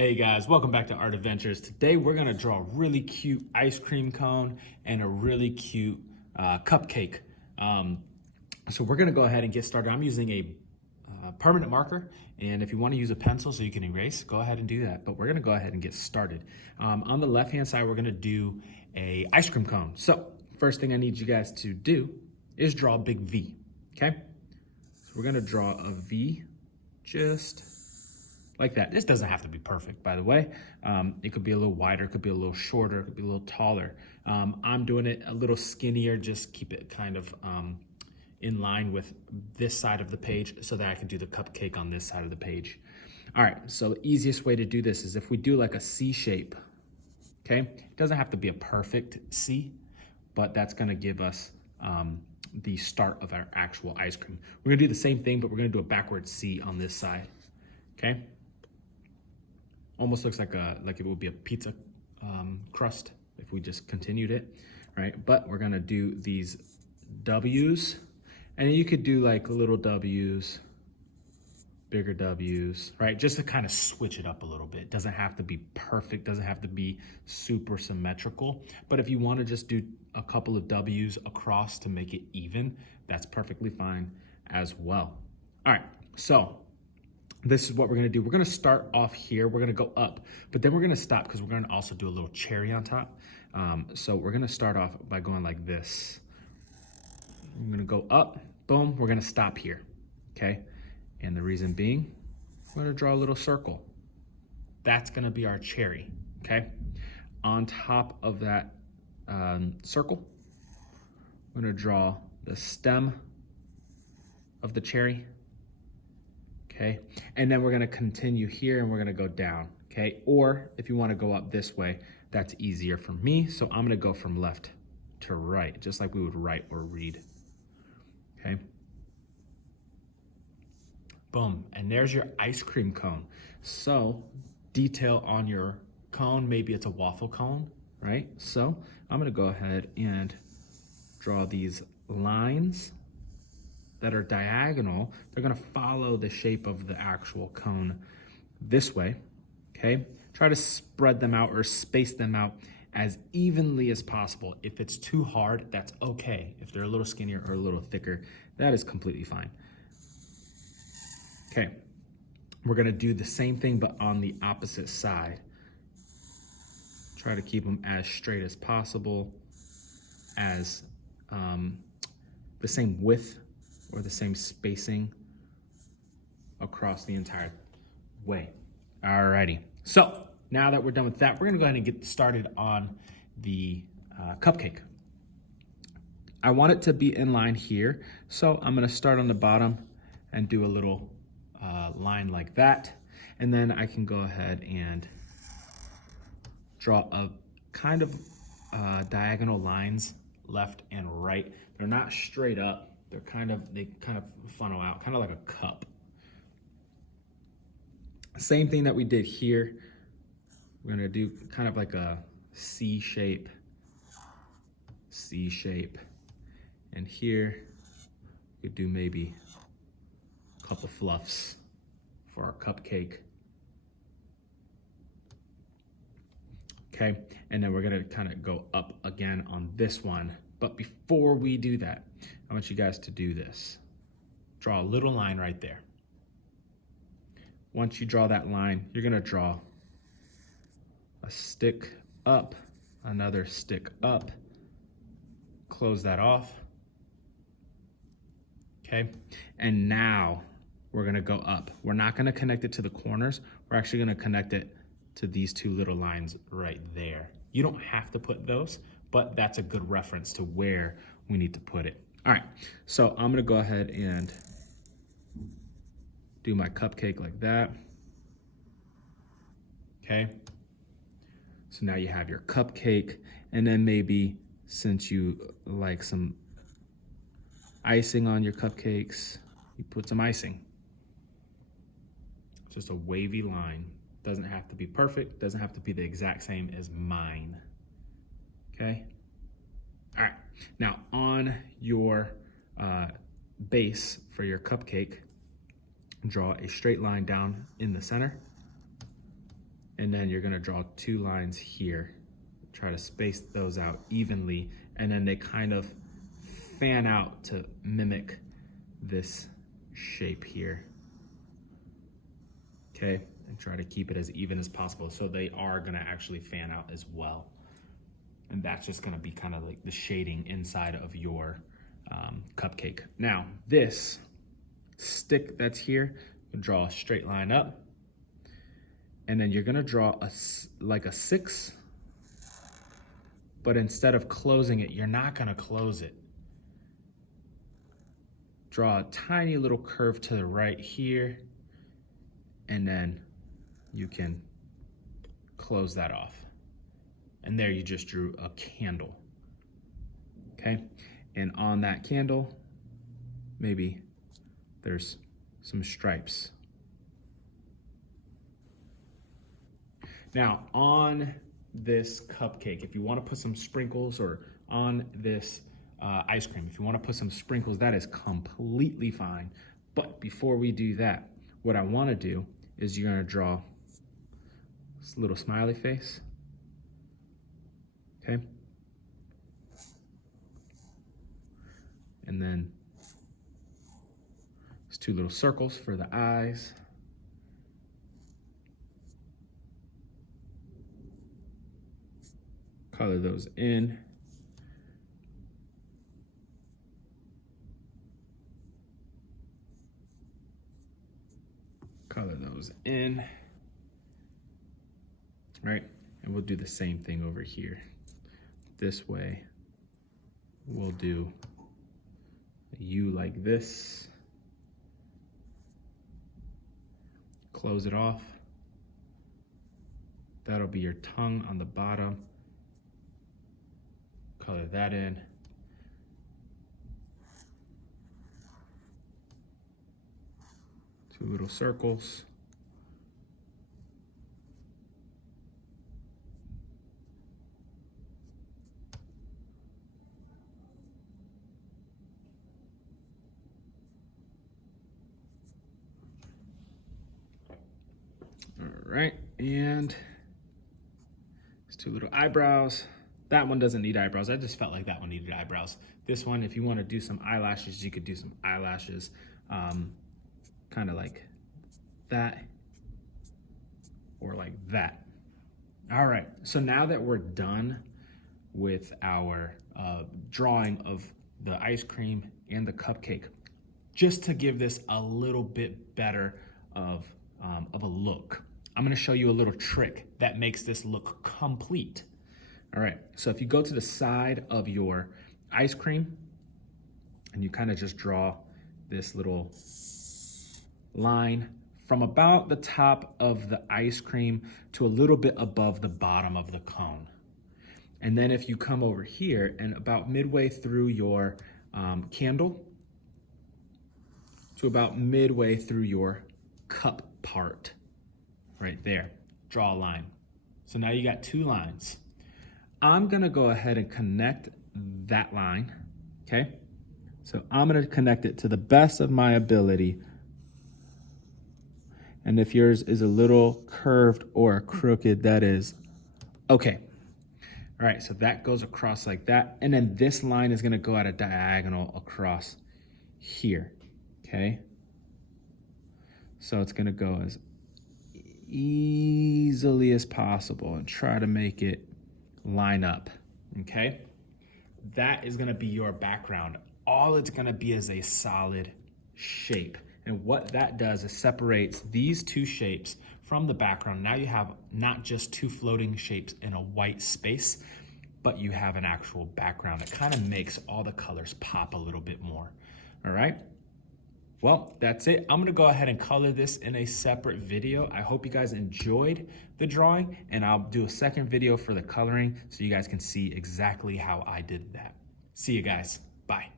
Hey guys, welcome back to Art Adventures. Today we're gonna draw a really cute ice cream cone and a really cute cupcake. So we're gonna go ahead and get started. I'm using a permanent marker, and if you wanna use a pencil so you can erase, go ahead and do that. But we're gonna go ahead and get started. On the left-hand side, we're gonna do a ice cream cone. So first thing I need you guys to do is draw a big V, okay? So we're gonna draw a V just like that. This doesn't have to be perfect, by the way. It could be a little wider, it could be a little shorter, it could be a little taller. I'm doing it a little skinnier, just keep it kind of in line with this side of the page so that I can do the cupcake on this side of the page. All right, so the easiest way to do this is if we do like a C shape, okay? It doesn't have to be a perfect C, but that's gonna give us the start of our actual ice cream. We're gonna do the same thing, but we're gonna do a backward C on this side, okay? Almost looks like it would be a pizza crust if we just continued it, right? But we're gonna do these W's, and you could do like little W's, bigger W's, right? Just to kind of switch it up a little bit. Doesn't have to be perfect, doesn't have to be super symmetrical, but if you wanna just do a couple of W's across to make it even, that's perfectly fine as well. All right, so this is what we're gonna do. We're gonna start off here. We're gonna go up, but then we're gonna stop because we're gonna also do a little cherry on top. So we're gonna start off by going like this. I'm gonna go up, boom, we're gonna stop here, okay? And the reason being, we're gonna draw a little circle. That's gonna be our cherry, okay? On top of that circle, we're gonna draw the stem of the cherry. Okay, and then we're gonna continue here and we're gonna go down, okay? Or if you wanna go up this way, that's easier for me, so I'm gonna go from left to right, just like we would write or read, okay? Boom, and there's your ice cream cone. So, detail on your cone, maybe it's a waffle cone, right? So, I'm gonna go ahead and draw these lines that are diagonal. They're gonna follow the shape of the actual cone this way, okay? Try to spread them out or space them out as evenly as possible. If it's too hard, that's okay. If they're a little skinnier or a little thicker, that is completely fine. Okay, we're gonna do the same thing, but on the opposite side. Try to keep them as straight as possible, as the same width or the same spacing across the entire way. Alrighty, so now that we're done with that, we're gonna go ahead and get started on the cupcake. I want it to be in line here, so I'm gonna start on the bottom and do a little line like that, and then I can go ahead and draw a kind of diagonal lines left and right. They're not straight up. They kind of funnel out, kind of like a cup. Same thing that we did here. We're gonna do kind of like a C shape, and here we do maybe a couple fluffs for our cupcake. Okay, and then we're gonna kind of go up again on this one. But before we do that, I want you guys to do this. Draw a little line right there. Once you draw that line, you're gonna draw a stick up, another stick up, close that off, okay? And now we're gonna go up. We're not gonna connect it to the corners. We're actually gonna connect it to these two little lines right there. You don't have to put those, but that's a good reference to where we need to put it. All right, so I'm gonna go ahead and do my cupcake like that. Okay, so now you have your cupcake, and then maybe since you like some icing on your cupcakes, you put some icing. Just a wavy line. Doesn't have to be perfect, doesn't have to be the exact same as mine. Okay? All right, now on your base for your cupcake, draw a straight line down in the center And then you're gonna draw 2 lines here. Try to space those out evenly, and then they kind of fan out to mimic this shape here. Okay, and try to keep it as even as possible. So they are gonna actually fan out as well. And that's just gonna be kind of like the shading inside of your cupcake. Now, this stick that's here, draw a straight line up, and then you're gonna draw like a 6, but instead of closing it, you're not gonna close it. Draw a tiny little curve to the right here, and then you can close that off. And there you just drew a candle, okay? And on that candle, maybe there's some stripes. Now, on this cupcake, if you want to put some sprinkles, or on this ice cream, if you want to put some sprinkles, that is completely fine. But before we do that, what I want to do is you're going to draw this little smiley face, okay? And then there's 2 little circles for the eyes. Color those in. Color those in. Right? And we'll do the same thing over here. This way, we'll do a U like this. Close it off. That'll be your tongue on the bottom. Color that in. Two little circles. All right, and there's 2 little eyebrows. That one doesn't need eyebrows. I just felt like that one needed eyebrows. This one, if you want to do some eyelashes, you could do some eyelashes, kind of like that or like that. All right, so now that we're done with our drawing of the ice cream and the cupcake, just to give this a little bit better of a look, I'm gonna show you a little trick that makes this look complete. All right, so if you go to the side of your ice cream and you kind of just draw this little line from about the top of the ice cream to a little bit above the bottom of the cone. And then if you come over here and about midway through your candle to about midway through your cup part, right there, draw a line. So now you got 2 lines. I'm gonna go ahead and connect that line, okay? So I'm gonna connect it to the best of my ability. And if yours is a little curved or crooked, that is okay. All right, so that goes across like that. And then this line is gonna go at a diagonal across here, okay? So it's gonna go as easily as possible and try to make it line up, okay? That is gonna be your background. All it's gonna be is a solid shape. And what that does is separates these 2 shapes from the background. Now you have not just 2 floating shapes in a white space, but you have an actual background. It kind of makes all the colors pop a little bit more, all right? Well, that's it. I'm gonna go ahead and color this in a separate video. I hope you guys enjoyed the drawing, and I'll do a second video for the coloring so you guys can see exactly how I did that. See you guys, bye.